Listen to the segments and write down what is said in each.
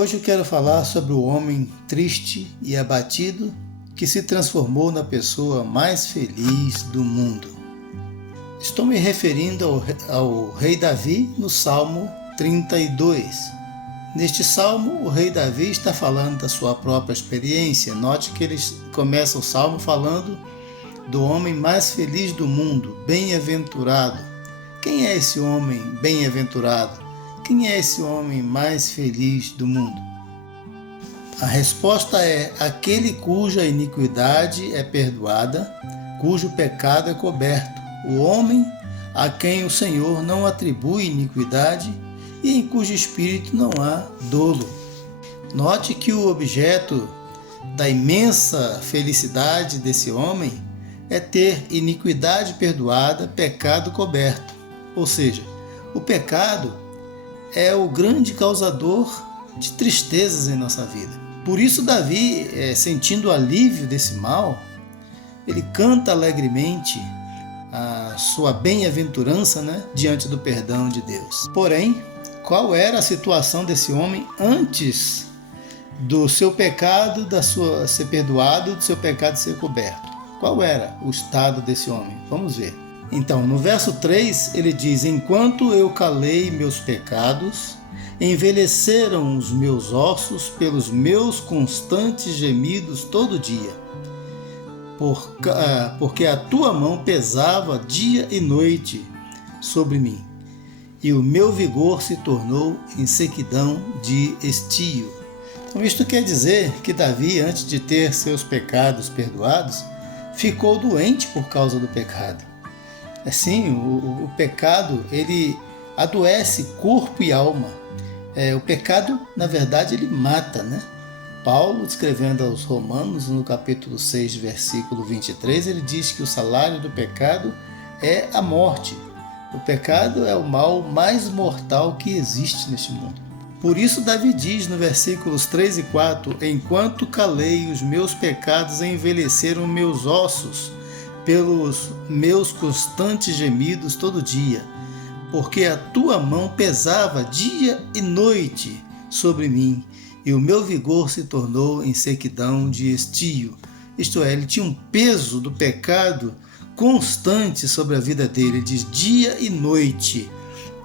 Hoje eu quero falar sobre o homem triste e abatido que se transformou na pessoa mais feliz do mundo. Estou me referindo ao rei Davi no Salmo 32. Neste salmo, o rei Davi está falando da sua própria experiência. Note que ele começa o salmo falando do homem mais feliz do mundo, bem-aventurado. Quem é esse homem bem-aventurado? Quem é esse homem mais feliz do mundo? A resposta é aquele cuja iniquidade é perdoada, cujo pecado é coberto. O homem a quem o Senhor não atribui iniquidade e em cujo espírito não há dolo. Note que o objeto da imensa felicidade desse homem é ter iniquidade perdoada, pecado coberto. Ou seja, o pecado é o grande causador de tristezas em nossa vida. Por isso Davi, sentindo o alívio desse mal, ele canta alegremente a sua bem-aventurança, diante do perdão de Deus. Porém, qual era a situação desse homem antes do seu pecado ser perdoado, do seu pecado ser coberto? Qual era o estado desse homem? Vamos ver. Então, no verso 3, ele diz: enquanto eu calei meus pecados, envelheceram os meus ossos pelos meus constantes gemidos todo dia. Porque a tua mão pesava dia e noite sobre mim, e o meu vigor se tornou em sequidão de estio. Então, isto quer dizer que Davi, antes de ter seus pecados perdoados, ficou doente por causa do pecado. Assim, o pecado, ele adoece corpo e alma. O pecado, na verdade, ele mata, Paulo, escrevendo aos Romanos, no capítulo 6, versículo 23, ele diz que o salário do pecado é a morte. O pecado é o mal mais mortal que existe neste mundo. Por isso, Davi diz no versículos 3 e 4, enquanto calei os meus pecados, envelheceram meus ossos, pelos meus constantes gemidos todo dia, porque a tua mão pesava dia e noite sobre mim, e o meu vigor se tornou em sequidão de estio. Isto é, ele tinha um peso do pecado constante sobre a vida dele. Ele diz dia e noite.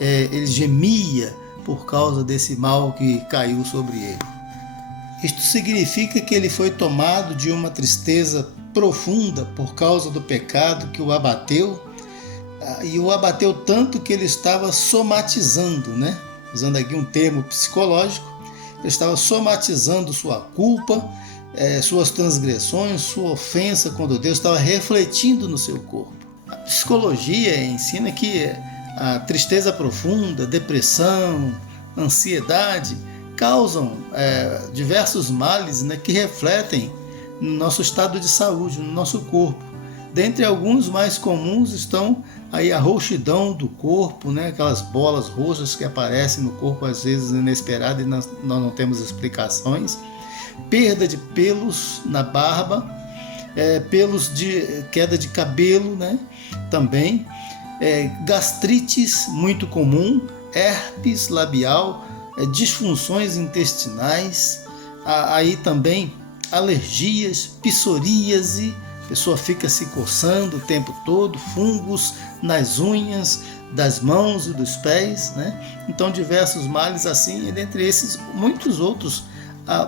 Ele gemia por causa desse mal que caiu sobre ele. Isto significa que ele foi tomado de uma tristeza profunda por causa do pecado que o abateu, e o abateu tanto que ele estava somatizando, usando aqui um termo psicológico, ele estava somatizando sua culpa, suas transgressões, sua ofensa contra Deus, estava refletindo no seu corpo. A psicologia ensina que a tristeza profunda, depressão, ansiedade causam diversos males que refletem no nosso estado de saúde, no nosso corpo. Dentre alguns mais comuns estão aí a roxidão do corpo, aquelas bolas roxas que aparecem no corpo às vezes inesperada e nós não temos explicações, perda de pelos na barba, pelos de queda de cabelo, também, gastrites muito comum, herpes labial, disfunções intestinais, aí também alergias, psoríase, a pessoa fica se coçando o tempo todo, fungos nas unhas das mãos e dos pés, Então diversos males assim, e dentre esses muitos outros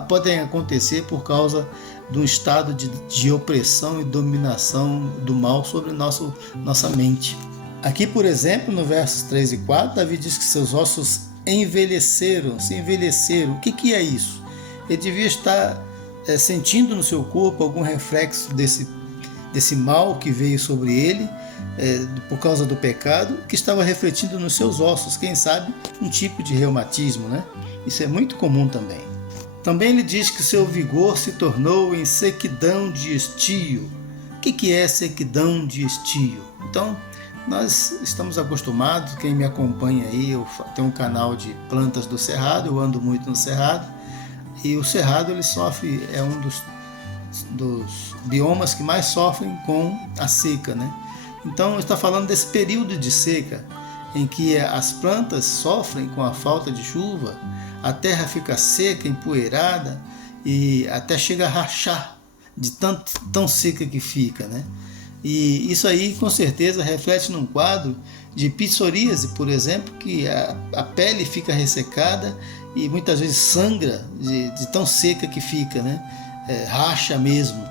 podem acontecer por causa de um estado de opressão e dominação do mal sobre nossa mente. Aqui, por exemplo, no versos 3 e 4, Davi diz que seus ossos se envelheceram. O que é isso? Ele devia estar sentindo no seu corpo algum reflexo desse mal que veio sobre ele por causa do pecado, que estava refletindo nos seus ossos, quem sabe um tipo de reumatismo, Isso é muito comum também. Também ele diz que seu vigor se tornou em sequidão de estio. O que é sequidão de estio? Então, nós estamos acostumados, quem me acompanha aí, eu tenho um canal de plantas do Cerrado, eu ando muito no Cerrado, e o Cerrado ele sofre, é um dos biomas que mais sofrem com a seca, Então está falando desse período de seca. em que as plantas sofrem com a falta de chuva, a terra fica seca, empoeirada e até chega a rachar de tão seca que fica, né? E isso aí com certeza reflete num quadro de psoríase, por exemplo, que a pele fica ressecada e muitas vezes sangra de tão seca que fica, né? Racha mesmo.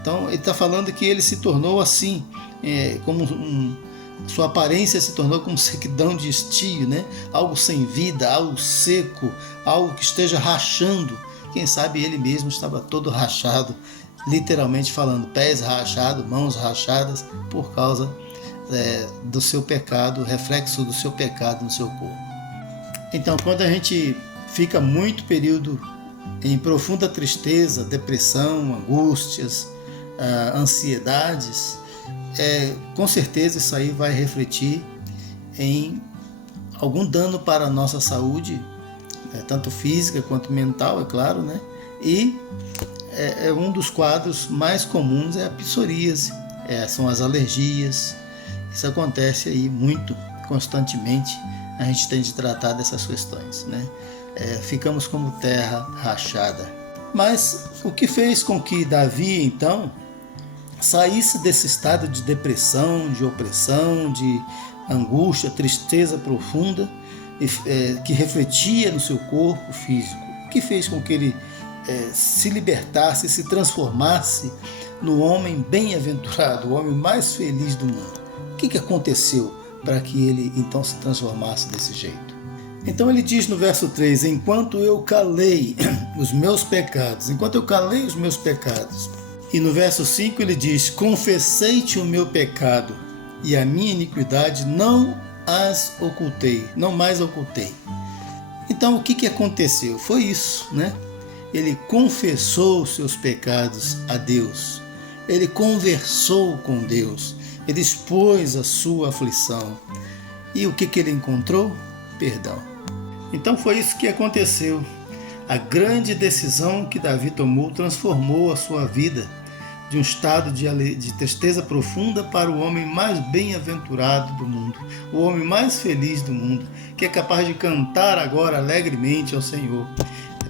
Então ele está falando que ele se tornou assim, sua aparência se tornou como sequidão de estio, né? Algo sem vida, algo seco, algo que esteja rachando. Quem sabe ele mesmo estava todo rachado, literalmente falando, pés rachados, mãos rachadas, por causa do seu pecado, reflexo do seu pecado no seu corpo. Então, quando a gente fica muito período em profunda tristeza, depressão, angústias, ansiedades, com certeza isso aí vai refletir em algum dano para a nossa saúde, tanto física quanto mental, é claro, né? E um dos quadros mais comuns é a psoríase, são as alergias. Isso acontece aí muito, constantemente, a gente tem de tratar dessas questões, né? Ficamos como terra rachada. Mas o que fez com que Davi, então, saísse desse estado de depressão, de opressão, de angústia, tristeza profunda, que refletia no seu corpo físico? O que fez com que ele se libertasse, se transformasse no homem bem-aventurado, o homem mais feliz do mundo? O que aconteceu para que ele então se transformasse desse jeito? Então ele diz no verso 3, enquanto eu calei os meus pecados. E no verso 5 ele diz, confessei-te o meu pecado e a minha iniquidade não mais ocultei. Então o que aconteceu? Foi isso, né? Ele confessou os seus pecados a Deus. Ele conversou com Deus. Ele expôs a sua aflição. E o que ele encontrou? Perdão. Então foi isso que aconteceu. A grande decisão que Davi tomou transformou a sua vida de um estado de tristeza profunda para o homem mais bem-aventurado do mundo, o homem mais feliz do mundo, que é capaz de cantar agora alegremente ao Senhor,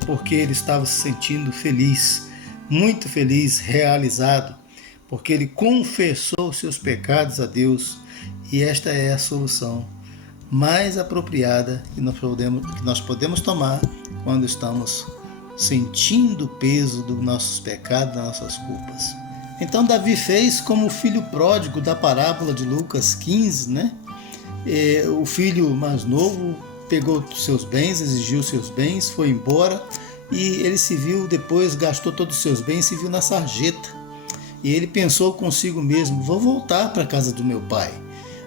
porque ele estava se sentindo feliz, muito feliz, realizado, porque ele confessou seus pecados a Deus, e esta é a solução mais apropriada que nós podemos tomar quando estamos sentindo o peso dos nossos pecados, das nossas culpas. Então Davi fez como o filho pródigo da parábola de Lucas 15, né? O filho mais novo pegou seus bens, exigiu seus bens, foi embora e ele se viu depois, gastou todos os seus bens, se viu na sarjeta. E ele pensou consigo mesmo, vou voltar para a casa do meu pai,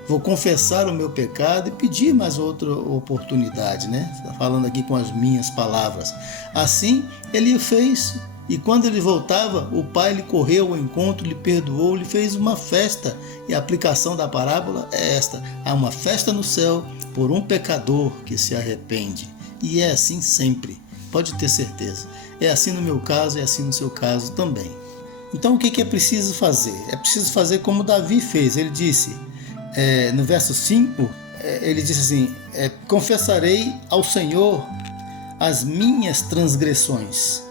vou confessar o meu pecado e pedir mais outra oportunidade, né? Falando aqui com as minhas palavras. Assim ele o fez. E quando ele voltava, o pai lhe correu ao encontro, lhe perdoou, lhe fez uma festa. E a aplicação da parábola é esta: há uma festa no céu por um pecador que se arrepende. E é assim sempre, pode ter certeza. É assim no meu caso, é assim no seu caso também. Então o que é preciso fazer? É preciso fazer como Davi fez. Ele disse, no verso 5, ele disse assim, confessarei ao Senhor as minhas transgressões,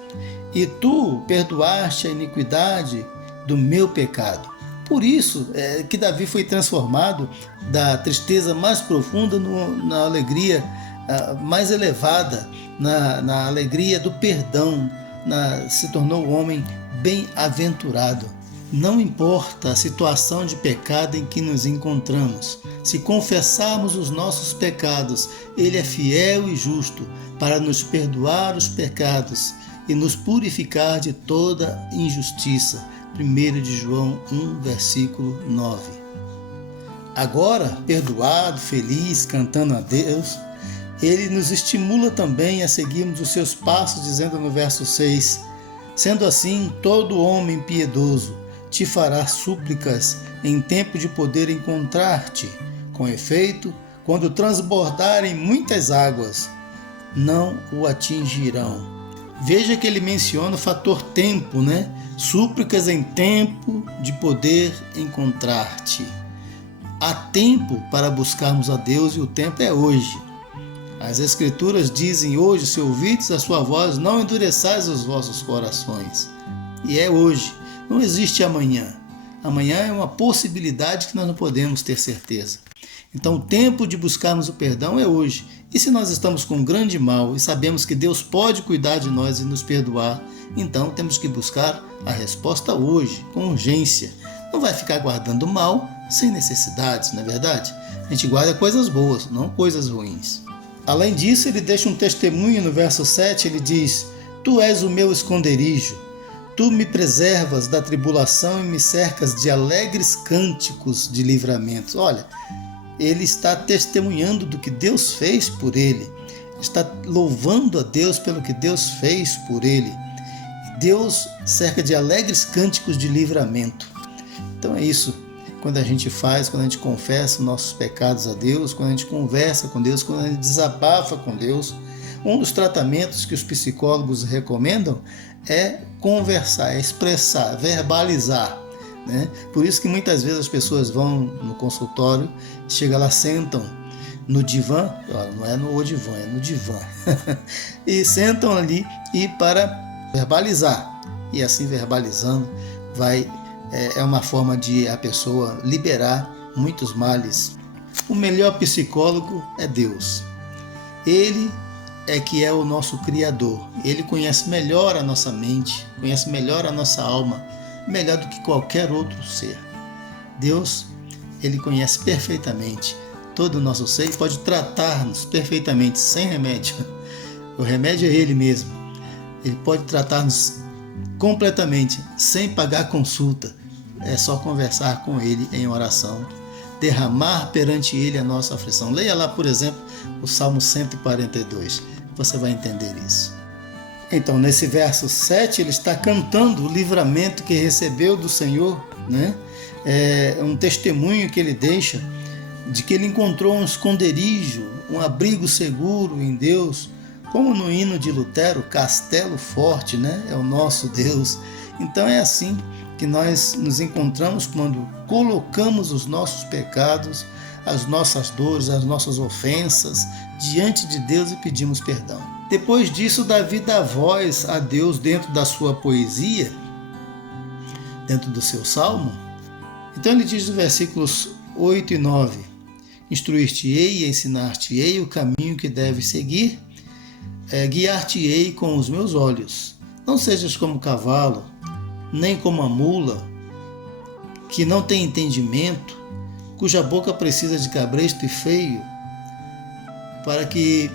e tu perdoaste a iniquidade do meu pecado. Por isso que Davi foi transformado da tristeza mais profunda na alegria mais elevada, na alegria do perdão, se tornou um homem bem-aventurado. Não importa a situação de pecado em que nos encontramos, se confessarmos os nossos pecados, Ele é fiel e justo para nos perdoar os pecados e nos purificar de toda injustiça. 1 de João 1, versículo 9. Agora, perdoado, feliz, cantando a Deus, Ele nos estimula também a seguirmos os seus passos, dizendo no verso 6, sendo assim, todo homem piedoso te fará súplicas em tempo de poder encontrar-te. Com efeito, quando transbordarem muitas águas, não o atingirão. Veja que ele menciona o fator tempo, né? Súplicas em tempo de poder encontrar-te. há tempo para buscarmos a Deus e o tempo é hoje. As Escrituras dizem hoje, se ouvides a sua voz, não endureçais os vossos corações. E é hoje, não existe amanhã. Amanhã é uma possibilidade que nós não podemos ter certeza. Então o tempo de buscarmos o perdão é hoje. E se nós estamos com um grande mal e sabemos que Deus pode cuidar de nós e nos perdoar, então temos que buscar a resposta hoje, com urgência. Não vai ficar guardando mal sem necessidades, não é verdade? A gente guarda coisas boas, não coisas ruins. Além disso, ele deixa um testemunho no verso 7, ele diz: Tu és o meu esconderijo, tu me preservas da tribulação e me cercas de alegres cânticos de livramento. Olha, ele está testemunhando do que Deus fez por ele, está louvando a Deus pelo que Deus fez por ele. Deus cerca de alegres cânticos de livramento. Então é isso. Quando a gente faz, quando a gente confessa nossos pecados a Deus, quando a gente conversa com Deus, quando a gente desabafa com Deus, um dos tratamentos que os psicólogos recomendam é conversar, é expressar, verbalizar, né? Por isso que muitas vezes as pessoas vão no consultório, chegam lá, sentam no divã, não é no divã, é no divã, e sentam ali e para verbalizar, e assim verbalizando é uma forma de a pessoa liberar muitos males. O melhor psicólogo é Deus. Ele é que é o nosso Criador. Ele conhece melhor a nossa mente, conhece melhor a nossa alma, melhor do que qualquer outro ser. Deus, ele conhece perfeitamente todo o nosso ser e pode tratar-nos perfeitamente, sem remédio. O remédio é ele mesmo. Ele pode tratar-nos completamente, sem pagar consulta. É só conversar com ele em oração, derramar perante ele a nossa aflição. Leia lá, por exemplo, o Salmo 142. Você vai entender isso. Então, nesse verso 7, ele está cantando o livramento que recebeu do Senhor, né? É um testemunho que ele deixa de que ele encontrou um esconderijo, um abrigo seguro em Deus, como no hino de Lutero, Castelo Forte, né? É o nosso Deus. Então é assim que nós nos encontramos quando colocamos os nossos pecados, as nossas dores, as nossas ofensas diante de Deus e pedimos perdão. Depois disso, Davi dá voz a Deus dentro da sua poesia, dentro do seu salmo. Então ele diz nos versículos 8 e 9: Instruir-te-ei e ensinar-te-ei o caminho que deves seguir, guiar-te-ei com os meus olhos. Não sejas como o cavalo, nem como a mula, que não tem entendimento, cuja boca precisa de cabresto e freio, para que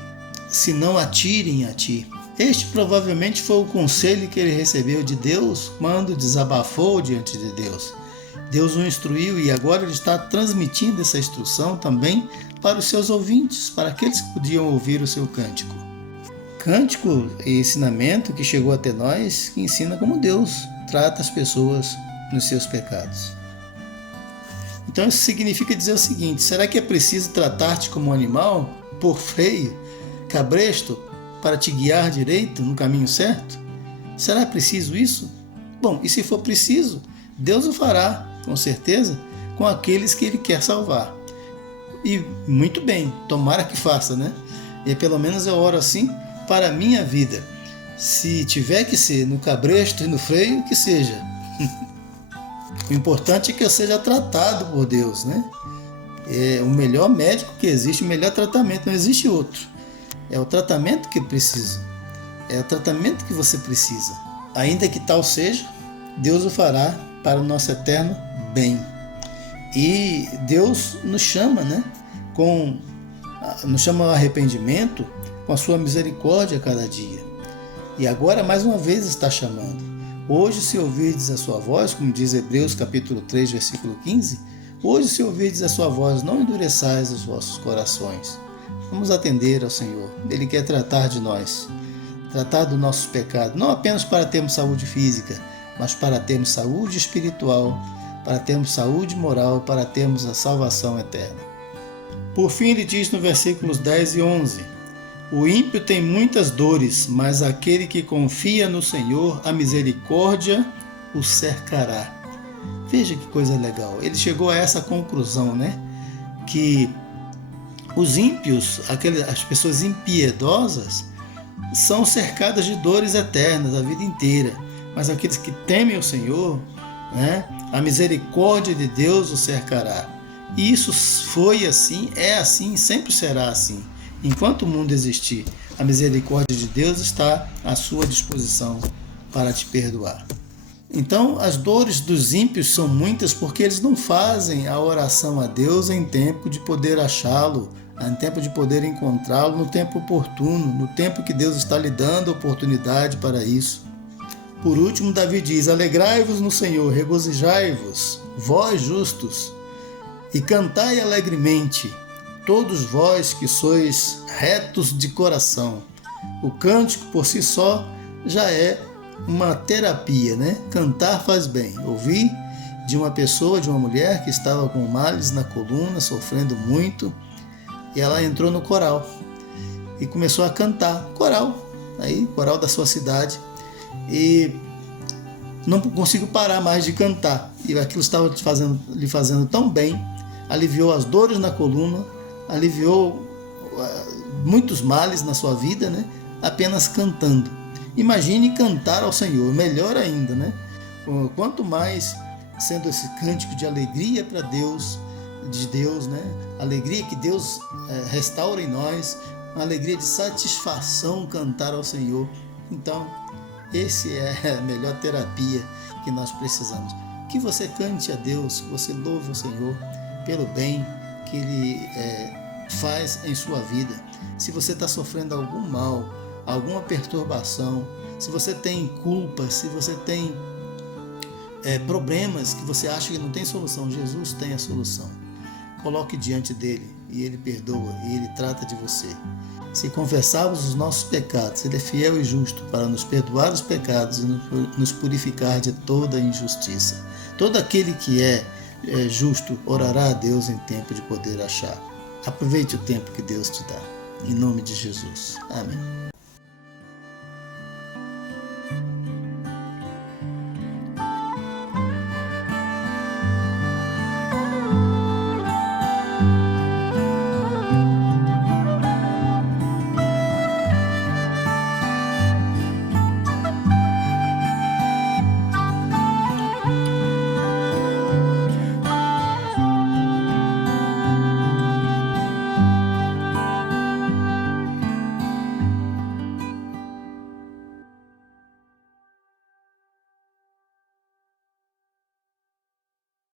se não atirem a ti. Este provavelmente foi o conselho que ele recebeu de Deus quando desabafou diante de Deus. Deus o instruiu e agora ele está transmitindo essa instrução também para os seus ouvintes, para aqueles que podiam ouvir o seu cântico. Cântico e ensinamento que chegou até nós, que ensina como Deus trata as pessoas nos seus pecados. Então isso significa dizer o seguinte: será que é preciso tratar-te como um animal, por freio, cabresto, para te guiar direito no caminho certo? Será preciso isso? Bom, e se for preciso, Deus o fará, com certeza, com aqueles que ele quer salvar. E muito bem, tomara que faça, né? E pelo menos eu oro assim para a minha vida. Se tiver que ser no cabresto e no freio, que seja. O importante é que eu seja tratado por Deus, né? É o melhor médico que existe, o melhor tratamento, não existe outro. É o tratamento que preciso. É o tratamento que você precisa. Ainda que tal seja, Deus o fará para o nosso eterno bem. E Deus nos chama, né? Nos chama ao arrependimento com a sua misericórdia a cada dia. E agora mais uma vez está chamando. Hoje, se ouvirdes a sua voz, como diz Hebreus capítulo 3, versículo 15, hoje, se ouvirdes a sua voz, não endureçais os vossos corações. Vamos atender ao Senhor. Ele quer tratar de nós, tratar do nosso pecado, não apenas para termos saúde física, mas para termos saúde espiritual, para termos saúde moral, para termos a salvação eterna. Por fim, ele diz no versículos 10 e 11: O ímpio tem muitas dores, mas aquele que confia no Senhor, a misericórdia o cercará. Veja que coisa legal. Ele chegou a essa conclusão, né? que os ímpios, as pessoas impiedosas, são cercadas de dores eternas a vida inteira, mas aqueles que temem o Senhor, né, a misericórdia de Deus os cercará. E isso foi assim, é assim, sempre será assim. Enquanto o mundo existir, a misericórdia de Deus está à sua disposição para te perdoar. Então, as dores dos ímpios são muitas porque eles não fazem a oração a Deus em tempo de poder achá-lo, em tempo de poder encontrá-lo, no tempo oportuno, no tempo que Deus está lhe dando oportunidade para isso. Por último, Davi diz: alegrai-vos no Senhor, regozijai-vos, vós justos, e cantai alegremente, todos vós que sois retos de coração. O cântico por si só já é uma terapia, né? Cantar faz bem. Ouvi de uma pessoa, de uma mulher que estava com males na coluna, sofrendo muito, e ela entrou no coral e começou a cantar. Coral da sua cidade, e não consigo parar mais de cantar. E aquilo estava lhe fazendo tão bem, aliviou as dores na coluna, aliviou muitos males na sua vida, né? Apenas cantando. Imagine cantar ao Senhor, melhor ainda, né? Quanto mais sendo esse cântico de alegria para Deus, de Deus, né? Alegria que Deus restaura em nós, uma alegria de satisfação cantar ao Senhor. Então, esse é a melhor terapia que nós precisamos. Que você cante a Deus, que você louve o Senhor pelo bem que Ele faz em sua vida. Se você está sofrendo algum mal, alguma perturbação, se você tem culpa, se você tem problemas que você acha que não tem solução, Jesus tem a solução. Coloque diante dele e ele perdoa e ele trata de você. Se confessarmos os nossos pecados, ele é fiel e justo para nos perdoar os pecados e nos purificar de toda injustiça. Todo aquele que é justo orará a Deus em tempo de poder achar. Aproveite o tempo que Deus te dá. Em nome de Jesus. Amém.